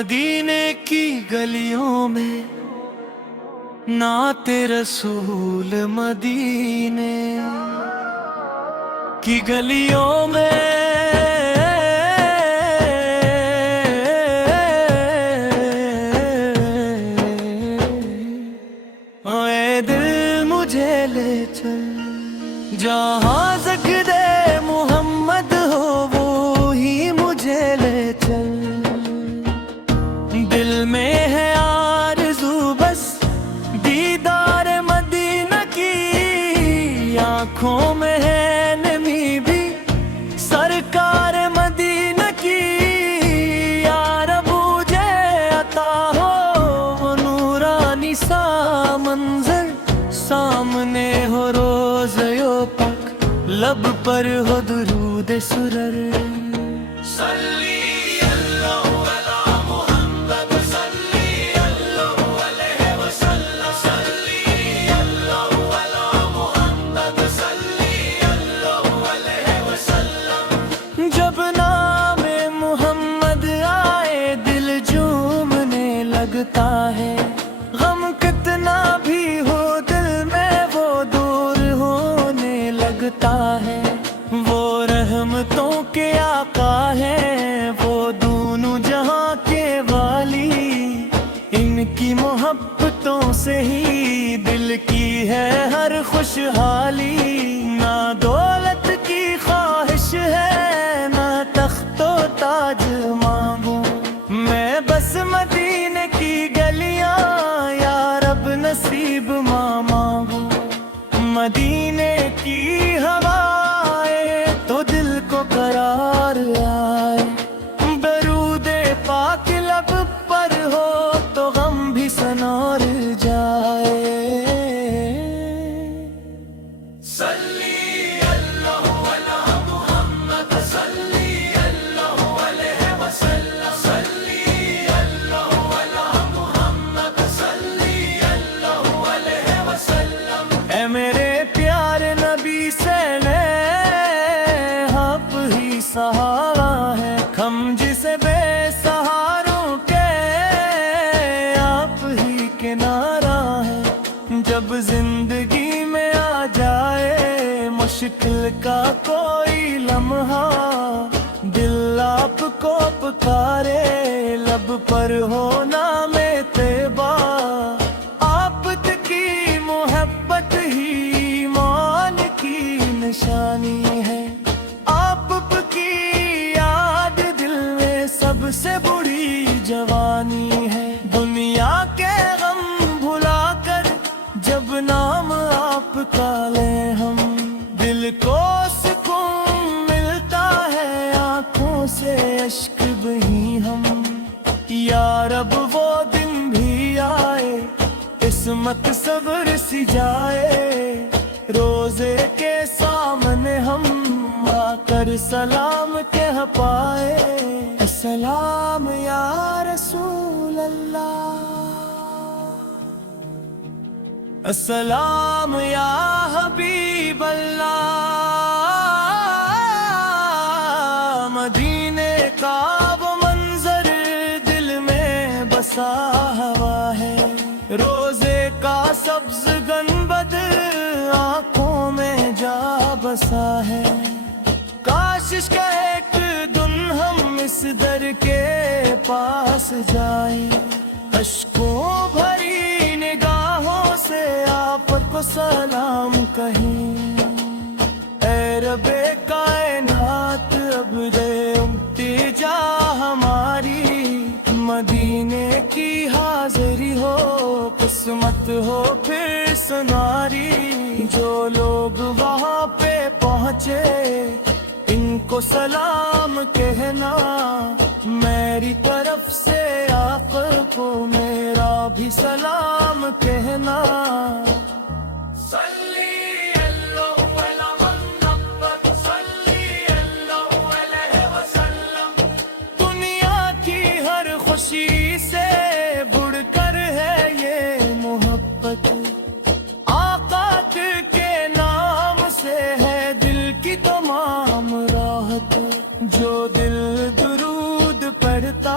مدینے کی گلیوں میں نعت رسول، مدینے کی گلیوں میں اے دل مجھے لے چل، جہاں ذکر محمد ہو وہ ہی مجھے لے چل۔ دل میں ہے آرزو بس دیدار مدینہ کی، آنکھوں میں ہے نمی بھی سرکار مدینہ کی۔ یا رب مجھے عطا ہو وہ نورانی سا منظر، سامنے ہو روزہ پاک، لب پر ہو درود سرر۔ جب نام محمد آئے دل جھومنے لگتا ہے، غم کتنا بھی ہو دل میں وہ دور ہونے لگتا ہے۔ وہ رحمتوں کے آقا ہیں، وہ دونوں جہاں کے والی، ان کی محبتوں سے ہی دل کی ہے ہر خوشحالی۔ نہ دولت کی خواہش ہے نہ تخت و تاج مانگوں، میں بس مدینے کی گلیاں یا رب نصیب مانگوں۔ مدینے کی ہوائے تو دل کو قرار آئے، درود پاک لب پر ہو تو غم بھی سنور جائے۔ اے میرے پیارے نبی سے لے آپ ہی سہارا ہے، ہم جسے بے سہاروں کے آپ ہی کنارہ ہے۔ جب زندگی میں آ جائے مشکل کا کوئی لمحہ، دل آپ کو پکارے، لب پر ہو نام طیبہ۔ آپ کی محبت ہی ایمان کی نشانی ہے، آپ کی یاد دل میں سب سے بڑی جوانی ہے۔ دنیا کے غم بھلا کر جب نام آپ کا لیں ہم، دل کو سکون ملتا ہے، آنکھوں سے اشک بہیں ہم۔ یا رب وہ دن بھی آئے، قسمت صبر سی جائے، روزے کے سامنے ہم آ کر سلام کہہ پائے۔ السلام یا رسول اللہ، السلام یا حبیب اللہ۔ مدینے کا وہ منظر دل میں بسا ہوا ہے، روزے کا سبز گنبد آنکھوں میں جا بسا ہے۔ کاش کا ایک دن ہم اس در کے پاس جائیں، اشکوں بھری نگاہوں سے آپ کو سلام کہیں۔ اے رب کائنات اب دے التجا ہماری، مدینے کی حاضری ہو قسمت ہو پھر سناری۔ جو لوگ وہاں پہ پہنچے ان کو سلام کہنا، میری طرف سے آپ کو میرا بھی سلام کہنا۔ دنیا کی ہر خوشی سے بڑھ کر ہے یہ محبت، آقا کے نام سے ہے دل کی تمام راحت۔ جو دل درود پڑھتا